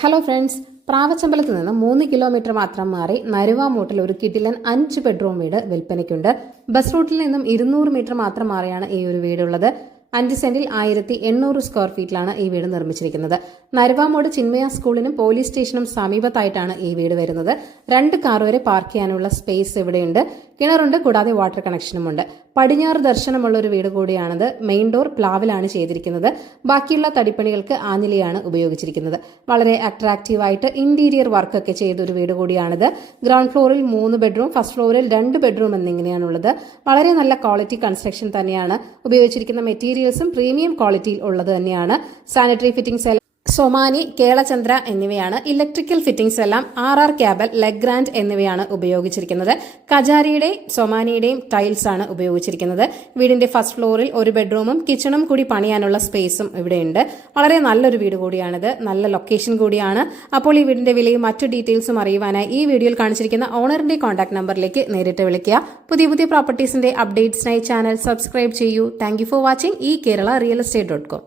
Hello friends, പ്രാവച്ചമ്പലത്ത് നിന്ന് 3 kilometre മാത്രം മാറി നരുവാമൂട്ടിൽ ഒരു കിടിലൻ 5 ബെഡ്റൂം വീട് വിൽപ്പനയ്ക്കുണ്ട്. ബസ് റൂട്ടിൽ നിന്നും 200 മീറ്റർ മാത്രം മാറിയാണ് ഈ ഒരു വീടുള്ളത്. 5 സെന്റിൽ 1800 സ്ക്വയർ ഫീറ്റിലാണ് ഈ വീട് നിർമ്മിച്ചിരിക്കുന്നത്. നരുവാമൂട് ചിന്മയ സ്കൂളിനും പോലീസ് സ്റ്റേഷനും സമീപത്തായിട്ടാണ് ഈ വീട് വരുന്നത്. 2 കാർ വരെ പാർക്ക് ചെയ്യാനുള്ള സ്പേസ് ഇവിടെയുണ്ട്. കിണറുണ്ട്, കൂടാതെ വാട്ടർ കണക്ഷനുമുണ്ട്. പടിഞ്ഞാറ് ദർശനമുള്ള ഒരു വീട് കൂടിയാണത്. മെയിൻ ഡോർ പ്ലാവിലാണ് ചെയ്തിരിക്കുന്നത്. ബാക്കിയുള്ള തടിപ്പണികൾക്ക് ആഞ്ഞിലിയാണ് ഉപയോഗിച്ചിരിക്കുന്നത്. വളരെ അട്രാക്റ്റീവായിട്ട് ഇന്റീരിയർ വർക്കൊക്കെ ചെയ്ത ഒരു വീട് കൂടിയാണിത്. ഗ്രൗണ്ട് ഫ്ലോറിൽ 3 ബെഡ്റൂം, ഫസ്റ്റ് ഫ്ലോറിൽ 2 ബെഡ്റൂം എന്നിങ്ങനെയാണുള്ളത്. വളരെ നല്ല ക്വാളിറ്റി കൺസ്ട്രക്ഷൻ തന്നെയാണ്. ഉപയോഗിച്ചിരിക്കുന്ന മെറ്റീരിയൽസും പ്രീമിയം ക്വാളിറ്റിയിൽ ഉള്ളത് തന്നെയാണ്. സാനിറ്ററി ഫിറ്റിംഗ്സ് സൊമാനി, കേളചന്ദ്ര എന്നിവയാണ്. ഇലക്ട്രിക്കൽ ഫിറ്റിംഗ്സ് എല്ലാം RR ക്യാബൽ, ലെഗ്രാൻഡ് എന്നിവയാണ് ഉപയോഗിച്ചിരിക്കുന്നത്. കജാരിയുടെയും സൊമാനിയുടെയും ടൈൽസ് ആണ് ഉപയോഗിച്ചിരിക്കുന്നത്. വീടിന്റെ ഫസ്റ്റ് ഫ്ലോറിൽ 1 ബെഡ്റൂമും കിച്ചണും കൂടി പണിയാനുള്ള സ്പേസും ഇവിടെയുണ്ട്. വളരെ നല്ലൊരു വീട് കൂടിയാണിത്. നല്ല ലൊക്കേഷൻ കൂടിയാണ്. അപ്പോൾ ഈ വീടിന്റെ വിലയും മറ്റു ഡീറ്റെയിൽസും അറിയുവാനായി ഈ വീഡിയോയിൽ കാണിച്ചിരിക്കുന്ന ഓണറിന്റെ കോൺടാക്ട് നമ്പറിലേക്ക് നേരിട്ട് വിളിക്കുക. പുതിയ പ്രോപ്പർട്ടീസിന്റെ അപ്ഡേറ്റ്സിനായി ചാനൽ സബ്സ്ക്രൈബ് ചെയ്യൂ. Thank you for watching. ഈ കേരള റിയൽ എസ്റ്റേറ്റ്.com